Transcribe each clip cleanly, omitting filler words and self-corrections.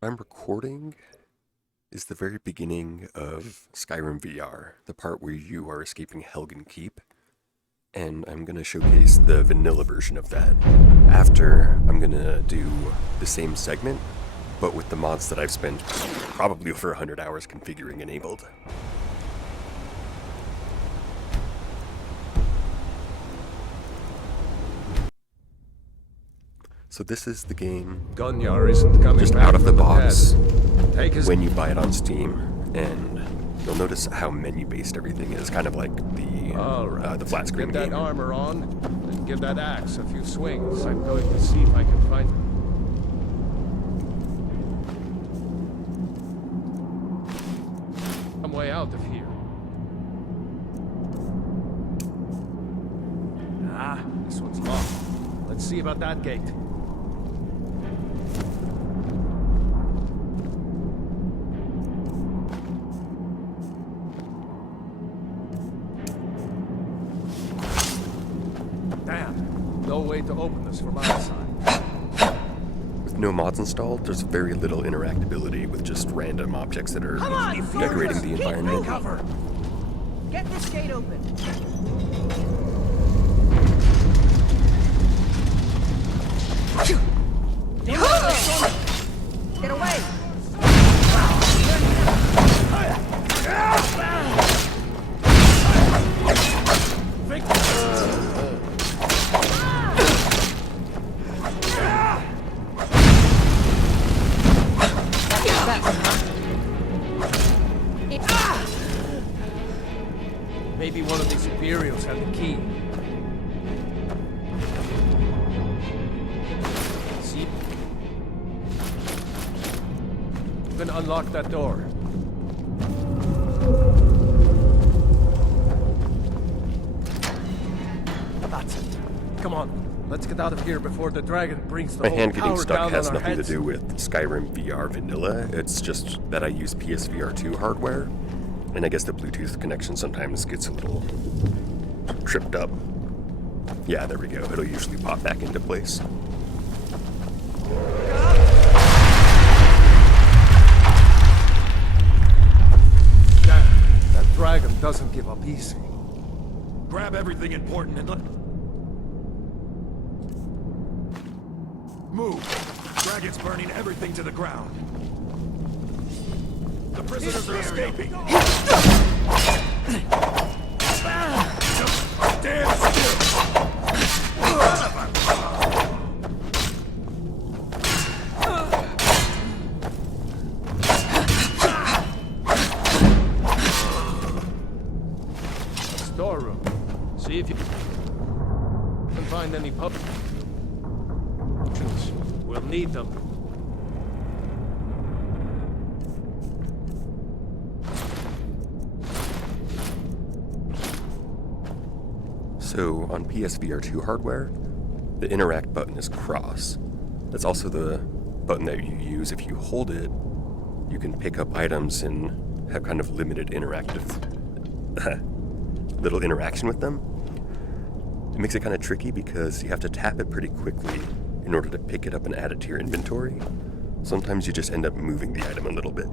I'm recording is the very beginning of SkyrimVR, the part where you are escaping Helgen Keep, and I'm going to showcase the vanilla version of that. After, I'm going to do the same segment, but with the mods that I've spent probably over 100 hours configuring enabled. So this is the game Gunyar isn't coming just back out of the from box Take his when you buy it on Steam, and you'll notice how menu-based everything is, kind of like the flat screen Get game. that armor on, and give that axe a few swings. I'm going to see if I can find... some way out of here. Ah, this one's locked. Let's see about that gate. Damn, no way to open this from outside. With no mods installed, there's very little interactability with just random objects that are decorating the environment. Cover. Get this gate open. Get away! Maybe one of these Imperials had the key. See? I'm gonna unlock that door. That's it. Come on, let's get out of here before the dragon brings the My whole hand getting tower stuck down has on our nothing to heads. do with Skyrim VR vanilla, it's just that I use PSVR 2 hardware, and I guess the Bluetooth connection sometimes gets a little tripped up. Yeah, there we go, it'll usually pop back into place. Damn, that dragon doesn't give up easy. Grab everything important and let... Move! Dragon's burning everything to the ground. The prisoners are escaping! Stand still! Storeroom. See if you can find any potions. We'll need them. So, on PSVR 2 hardware, the interact button is cross. That's also the button that you use if you hold it. You can pick up items and have kind of limited little interaction with them. It makes it kind of tricky because you have to tap it pretty quickly in order to pick it up and add it to your inventory. Sometimes you just end up moving the item a little bit.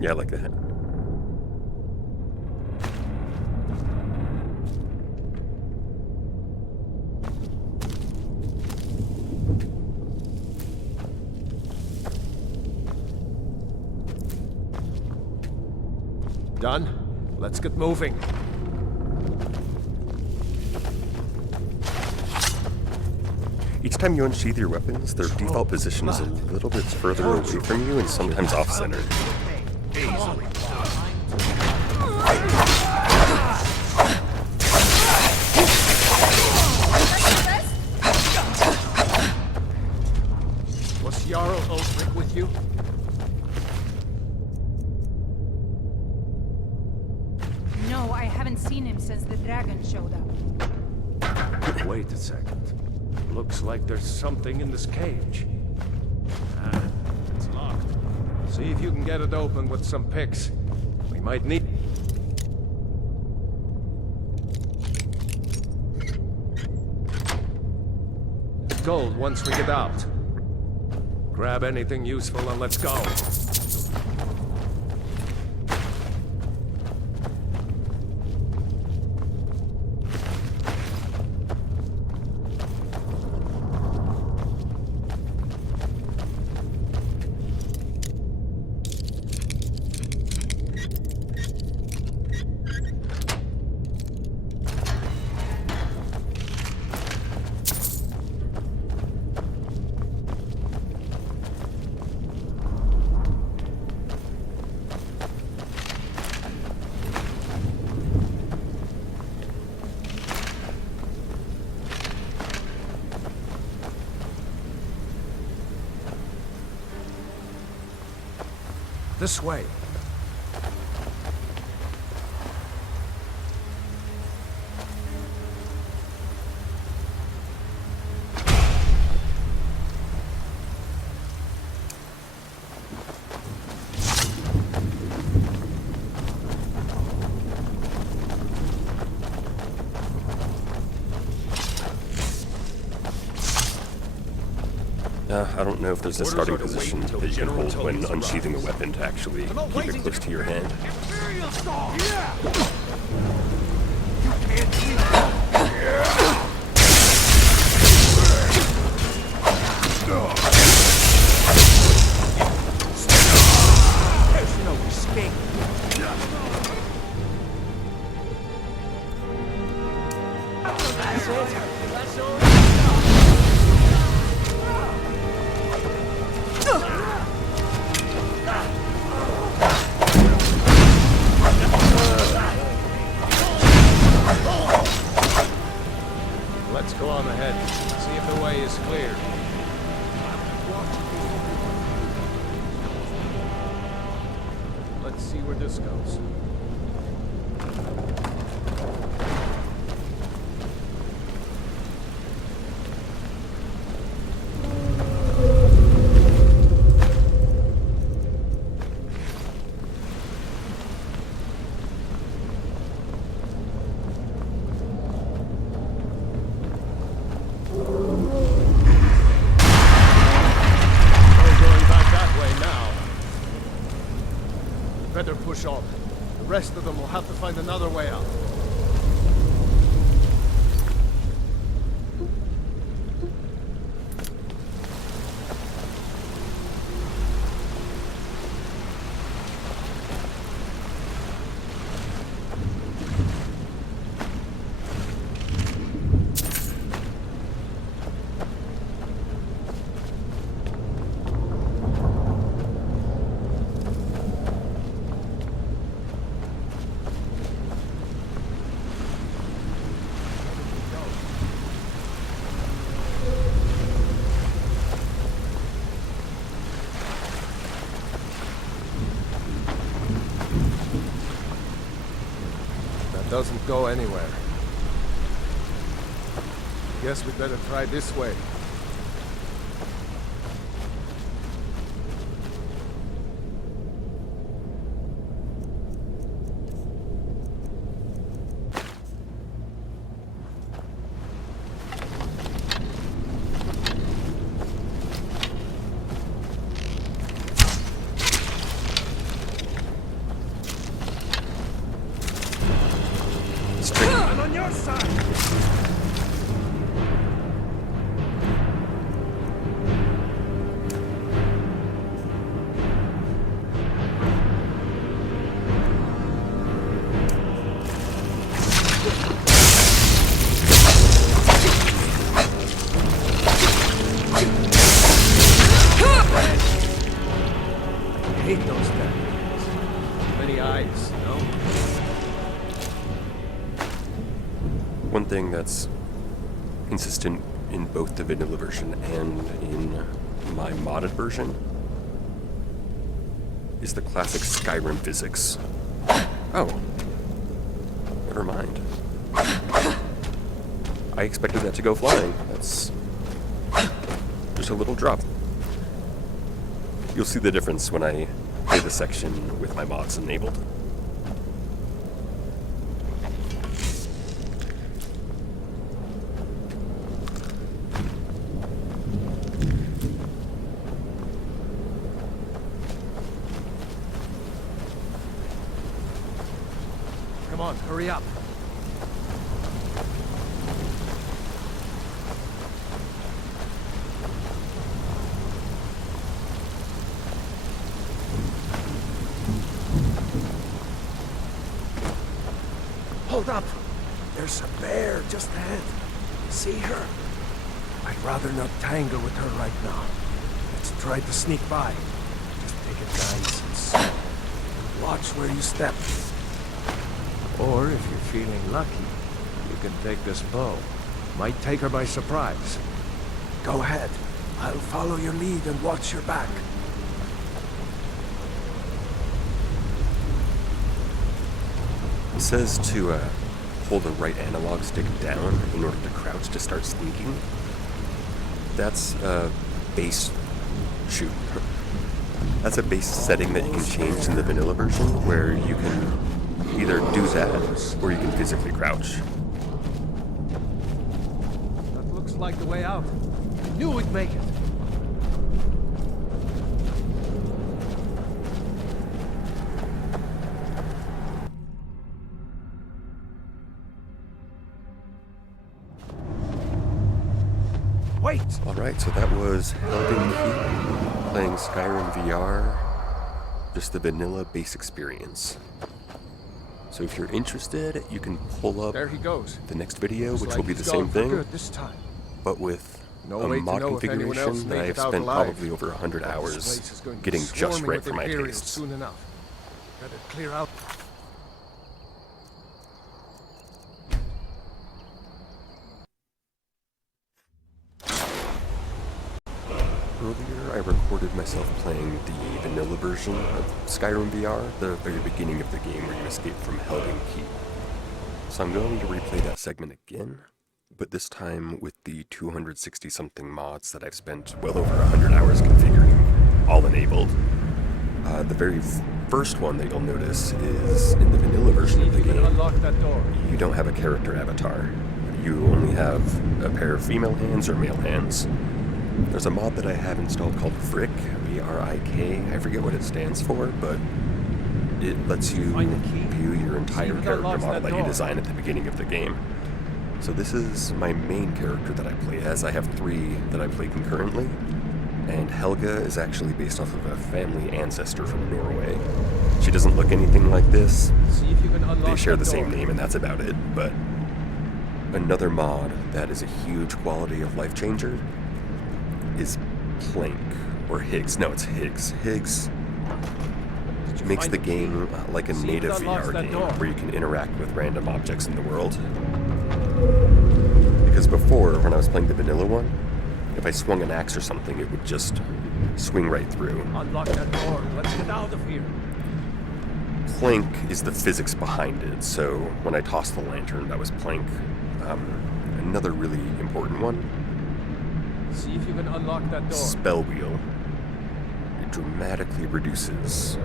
Yeah, like that. Done? Let's get moving. Each time you unsheath your weapons, their default position is a little bit further away from you and sometimes off-center. Was Jarl Ulfric with you? No, I haven't seen him since the dragon showed up. Wait a second. Looks like there's something in this cage. Ah, it's locked. See if you can get it open with some picks. We might need... Gold once we get out. Grab anything useful and let's go. This way. I don't know if there's a Orders starting are to wait position until that you can General hold when Tony's unsheathing a arrives. weapon to actually keep it close to your hand. Imperial Star! Yeah! There's no escape. That's it. That's all. Let's go on ahead. See if the way is clear. Let's see where this goes. Better push on. The rest of them will have to find another way out. Doesn't go anywhere. Guess we'd better try this way. I'm on your side! I hate those things. Many eyes, you know? One thing that's consistent in both the vanilla version and in my modded version is the classic Skyrim physics. Oh. Never mind. I expected that to go flying. That's just a little drop. you'll see the difference when I play the section with my mods enabled. Come on, hurry up. Hold up! There's a bear just ahead. See her? I'd rather not tangle with her right now. Let's try to sneak by. Just take it nice and slow. And watch where you step. Or if you're feeling lucky, you can take this bow. Might take her by surprise. Go ahead. I'll follow your lead and watch your back. It says to hold the right analog stick down in order to crouch to start sneaking. That's a base shoot. That's a base setting that you can change in the vanilla version, where you can either do that or you can physically crouch. That looks like the way out. I knew we'd make it. Wait! Alright, so that was Helgen Keep playing Skyrim VR, just the vanilla base experience. So if you're interested, you can pull up There he goes. the next video, Looks which like will be he's the same gone for thing, good this time. but with No a way to mod know if anyone else configuration made that it I've out spent alive. probably over 100 This hours place is going to be getting just swarming right with for my Imperials tastes. soon enough. Better clear out. Earlier, I recorded myself playing the vanilla version of Skyrim VR, the very beginning of the game where you escape from Helgen Keep. So I'm going to replay that segment again, but this time with the 260-something mods that I've spent well over 100 hours configuring, all enabled. The very first one that you'll notice is in the vanilla version of the game. Unlock that door. You don't have a character avatar. You only have a pair of female hands or male hands. There's a mod that I have installed called Frick, V-R-I-K. I forget what it stands for, but it lets you view your entire character model that you design at the beginning of the game. So this is my main character that I play as. I have 3 that I play concurrently, and Helga is actually based off of a family ancestor from Norway. She doesn't look anything like this. See if you can unlock They share that the same door. name and that's about it, but another mod that is a huge quality of life changer is Plank, or Higgs. No, it's Higgs. Higgs Did you makes find the key? game like a See if native it unlocks VR that game door. where you can interact with random objects in the world. Because before, when I was playing the vanilla one, if I swung an axe or something, it would just swing right through. Unlock that door. Let's get out of here. Plank is the physics behind it, so when I tossed the lantern, that was Plank. Another really important one, See if you can unlock that door. Spell Wheel. It dramatically reduces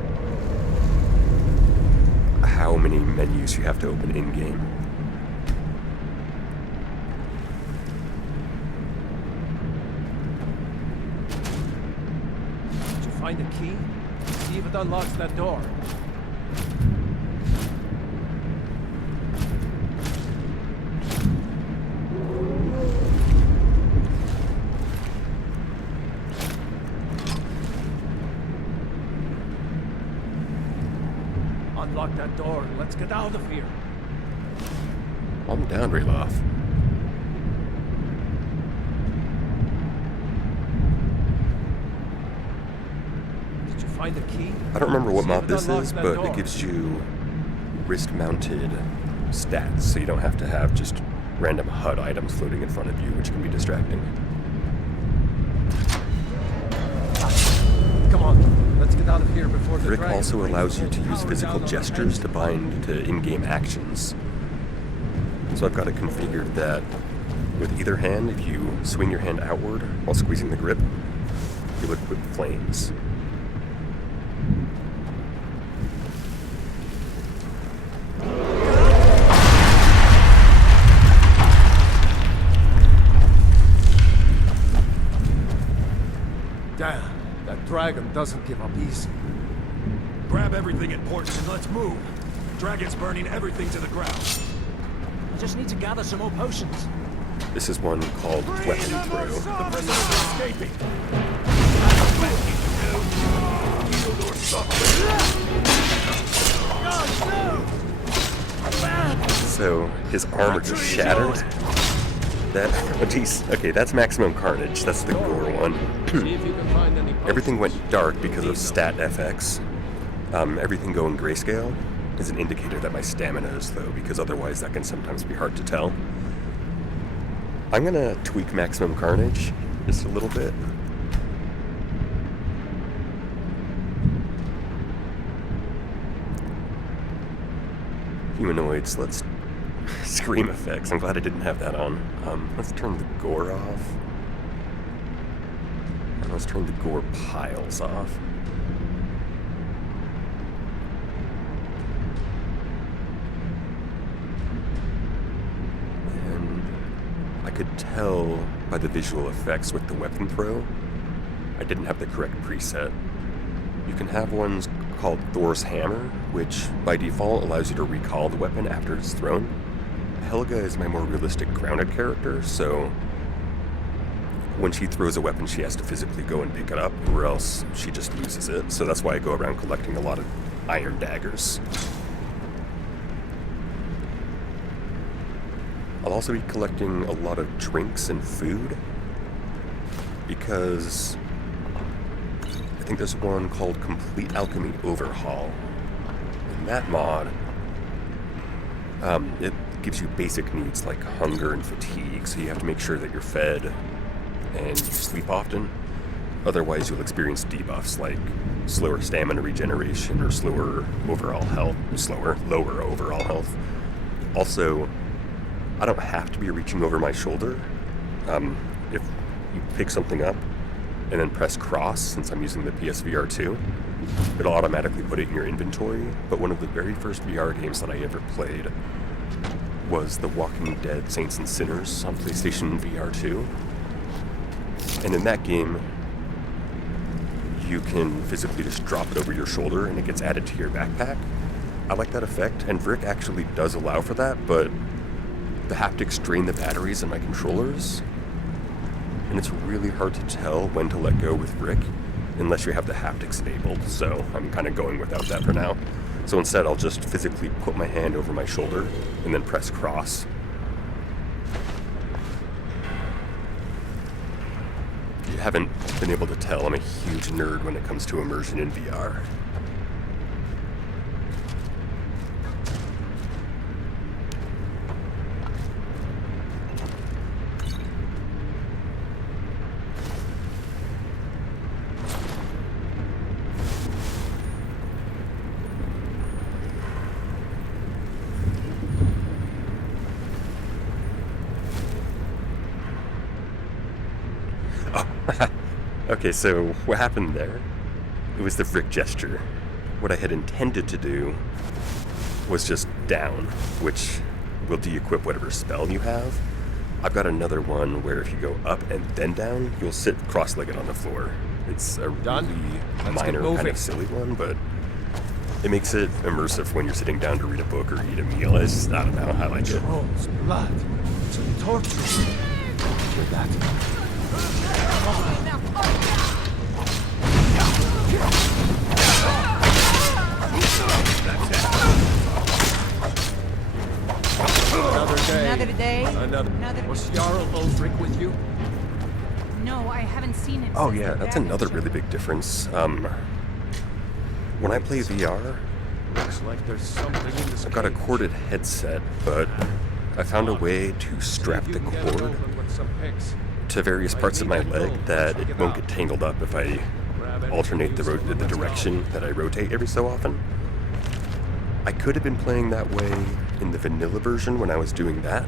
how many menus you have to open in-game. Did you find a key? See if it unlocks that door. Unlock that door and let's get out of here. I'm down, Rayloff. Did you find a key? I don't remember what See mod if it this unlocks is, that but door. it gives you wrist-mounted stats, so you don't have to have just random HUD items floating in front of you, which can be distracting. Come on, let's get out of here before the Frick dragon also brings allows you full to use power physical down on our gestures heads. to bind to in-game actions. So I've got it configured that with either hand, if you swing your hand outward while squeezing the grip, you'll equip flames. Damn, that dragon doesn't give up easy. Grab everything important and let's move. Dragon's burning everything to the ground. I just need to gather some more potions. This is one called Weapon Throw. The prisoners are escaping. Yield or suffer. So his armor just shattered. That, oh geez, okay, that's Maximum Carnage. That's the gore one. See if you can find any Everything went dark because of stat FX. Everything going grayscale is an indicator that my stamina is low, because otherwise that can sometimes be hard to tell. I'm gonna tweak Maximum Carnage just a little bit. Humanoids, let's scream effects. I'm glad I didn't have that on. Let's turn the gore off. And let's turn the gore piles off. And I could tell by the visual effects with the weapon throw, I didn't have the correct preset. You can have ones called Thor's Hammer, which by default allows you to recall the weapon after it's thrown. Helga is my more realistic grounded character, so when she throws a weapon she has to physically go and pick it up, or else she just loses it. So that's why I go around collecting a lot of iron daggers. I'll also be collecting a lot of drinks and food, because I think there's one called Complete Alchemy Overhaul. In that mod, it gives you basic needs like hunger and fatigue, so you have to make sure that you're fed and you sleep often. Otherwise you'll experience debuffs like slower stamina regeneration or lower overall health. Also, I don't have to be reaching over my shoulder. If you pick something up and then press cross, since I'm using the PSVR 2, it'll automatically put it in your inventory. But one of the very first VR games that I ever played was The Walking Dead Saints and Sinners on PlayStation VR 2. And in that game, you can physically just drop it over your shoulder and it gets added to your backpack. I like that effect, and Rick actually does allow for that, but the haptics drain the batteries in my controllers, and it's really hard to tell when to let go with Rick unless you have the haptics enabled, so I'm kind of going without that for now. So instead I'll just physically put my hand over my shoulder and then press cross. If you haven't been able to tell, I'm a huge nerd when it comes to immersion in VR. Okay, so what happened there? It was the Rick gesture. What I had intended to do was just down, which will de-equip whatever spell you have. I've got another one where if you go up and then down, you'll sit cross-legged on the floor. It's a really minor, kind of silly one, but it makes it immersive when you're sitting down to read a book or eat a meal. I don't know, I like it. Troll's blood. It's a torture. With that. Another day. Another. Was Jarl Ulfric with you? No, I haven't seen him. Oh since yeah, the that's dragon another show. really big difference. When I play VR, Looks like there's something in this I've got a cage. corded headset, but I found a way to strap See if the you can get cord Roland with some picks. to various parts of my leg that it won't get tangled up if I alternate the direction that I rotate every so often. I could have been playing that way in the vanilla version when I was doing that,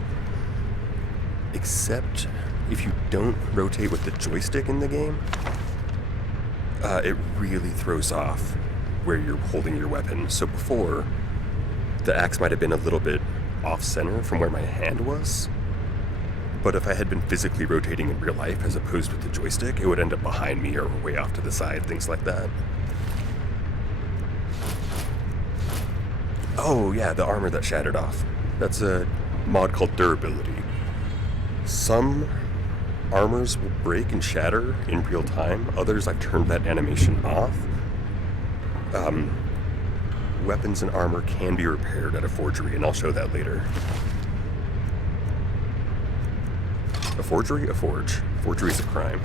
except if you don't rotate with the joystick in the game, it really throws off where you're holding your weapon. So before, the axe might have been a little bit off-center from where my hand was, but if I had been physically rotating in real life as opposed with the joystick, it would end up behind me or way off to the side, things like that. Oh yeah, the armor that shattered off. That's a mod called durability. Some armors will break and shatter in real time, others I've turned that animation off. Weapons and armor can be repaired at a forgery, and I'll show that later. A forgery? A forge. Forgery is a crime.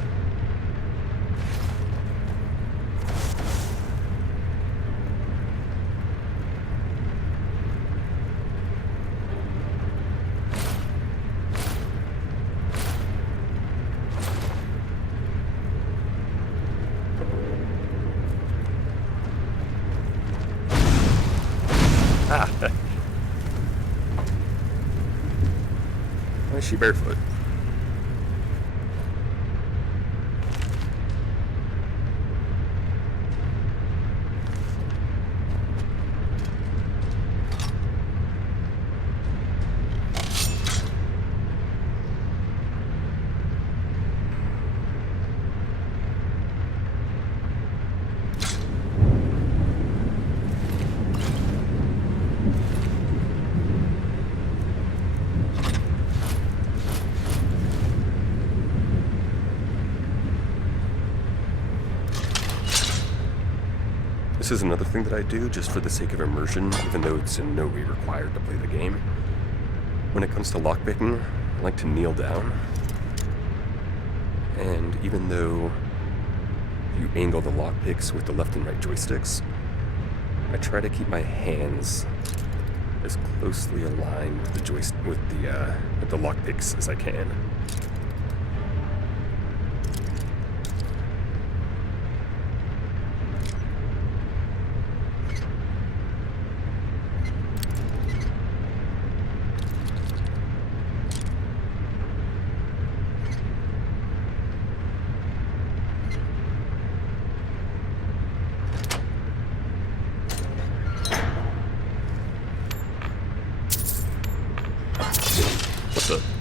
Why is she barefoot? This is another thing that I do just for the sake of immersion, even though it's in no way required to play the game. When it comes to lockpicking, I like to kneel down. And even though you angle the lockpicks with the left and right joysticks, I try to keep my hands as closely aligned with the lockpicks as I can.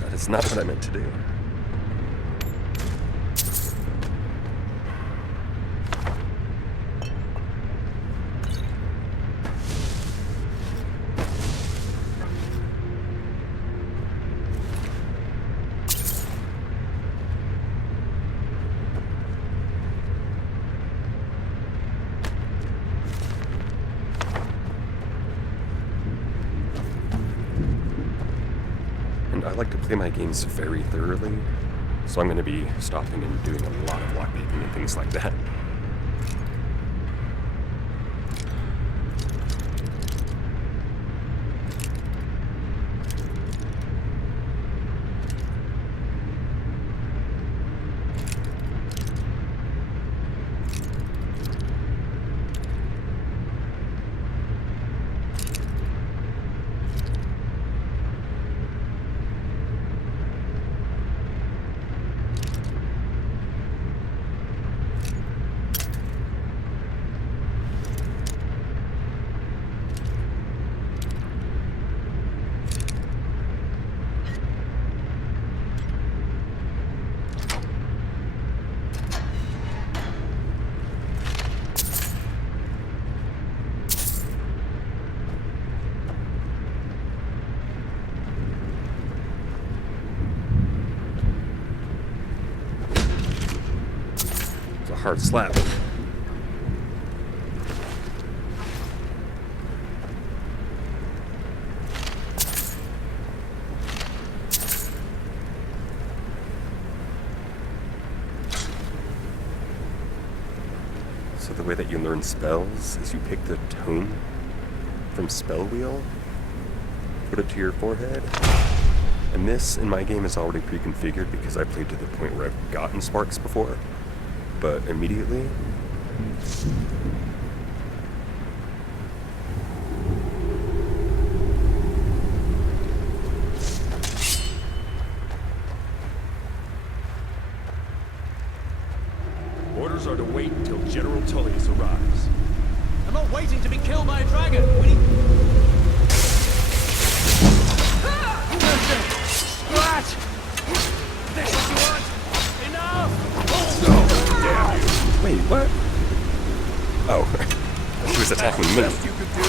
That is not what I meant to do. I like to play my games very thoroughly, so I'm going to be stopping and doing a lot of lockpicking and things like that. Hard slap. So the way that you learn spells is you pick the tone from spell wheel, put it to your forehead, and this in my game is already pre-configured because I played to the point where I've gotten sparks before. But immediately, orders are to wait until General Tullius arrives. I'm not waiting to be killed by a dragon. We need... Splat! this what you want? Enough! Wait, what? Oh, she was attacking me. Best you could do.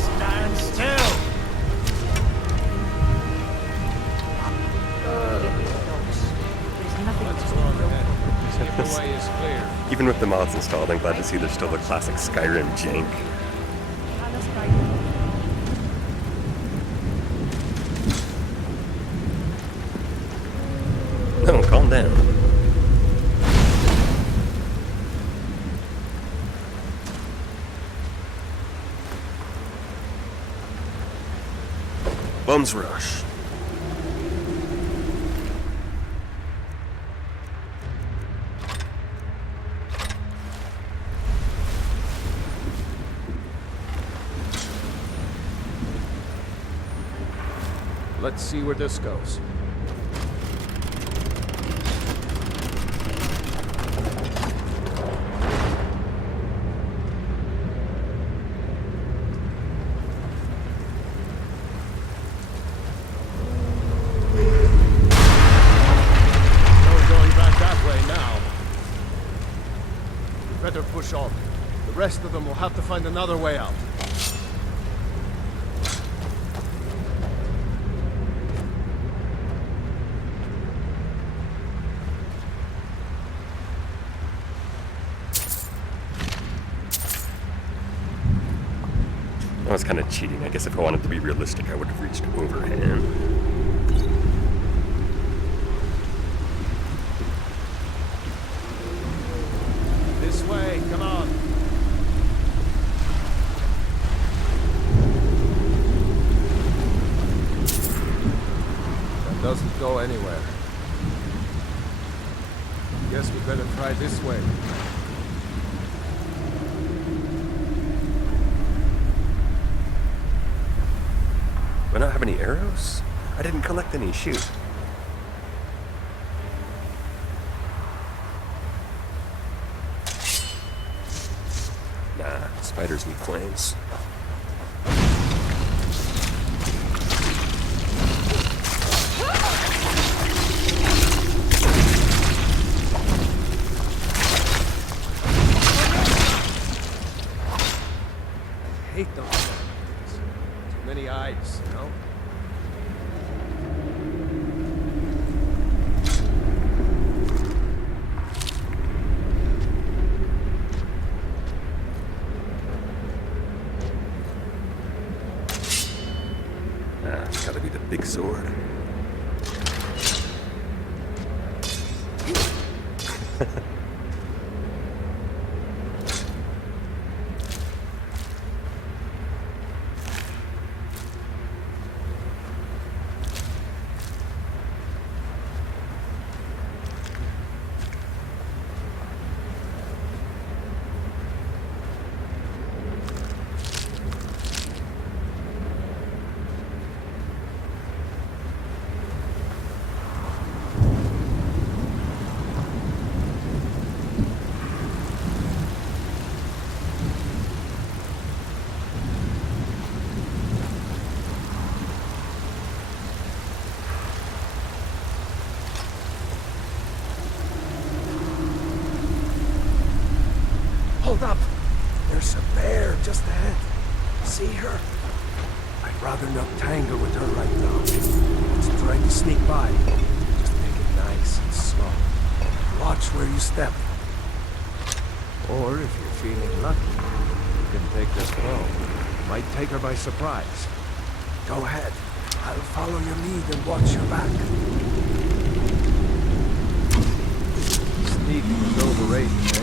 Stand still! There's nothing Let's go on ahead. See if the way is clear. Even with the mods installed, I'm glad to see there's still the classic Skyrim jank. Alles Skyrim. No, calm down. Bum's Rush. Let's see where this goes. No going back that way now. Better push on. The rest of them will have to find another way out. That was kind of cheating. I guess if I wanted to be realistic, I would have reached overhand. This way, come on. That doesn't go anywhere. Guess we better try this way. Do I not have any arrows? I didn't collect any. Shoot. Nah, spiders need flames. I hate those things. Too many eyes, you know? Ah, it's gotta be the big sword. Hold up! There's a bear just ahead. See her? I'd rather not tangle with her right now. Let's try to sneak by. Just take it nice and slow. Watch where you step. Or if you're feeling lucky, you can take this bow. Might take her by surprise. Go ahead. I'll follow your lead and watch your back. Sneaking is overrated, eh?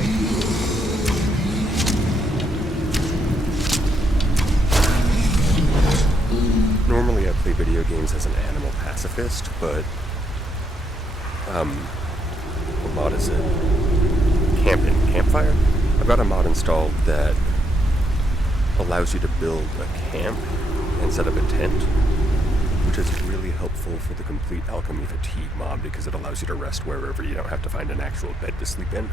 Normally I play video games as an animal pacifist, but what mod is it? Campfire? I've got a mod installed that allows you to build a camp and set up a tent. which is really helpful for the complete alchemy fatigue mob because it allows you to rest wherever you don't have to find an actual bed to sleep in.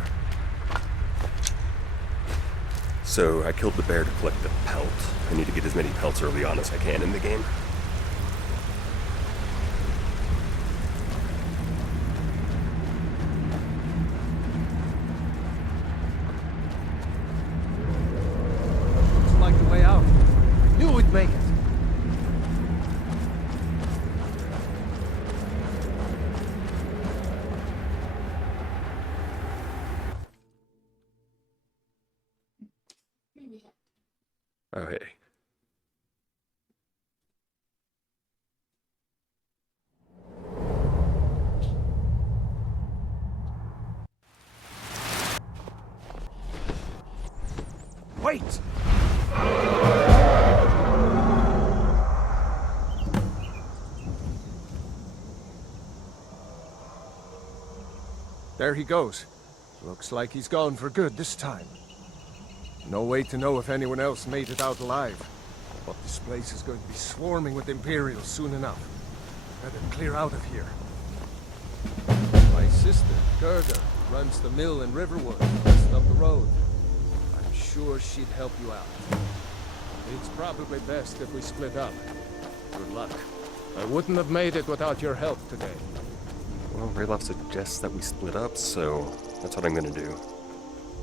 So I killed the bear to collect the pelt. I need to get as many pelts early on as I can in the game. Looks like the way out. I knew we'd make it. Oh, hey. Wait! There he goes. Looks like he's gone for good this time. No way to know if anyone else made it out alive. But this place is going to be swarming with Imperials soon enough. Better clear out of here. My sister, Gerda, runs the mill in Riverwood, just up the road. I'm sure she'd help you out. It's probably best if we split up. Good luck. I wouldn't have made it without your help today. Well, Rayloff suggests that we split up, so that's what I'm gonna do.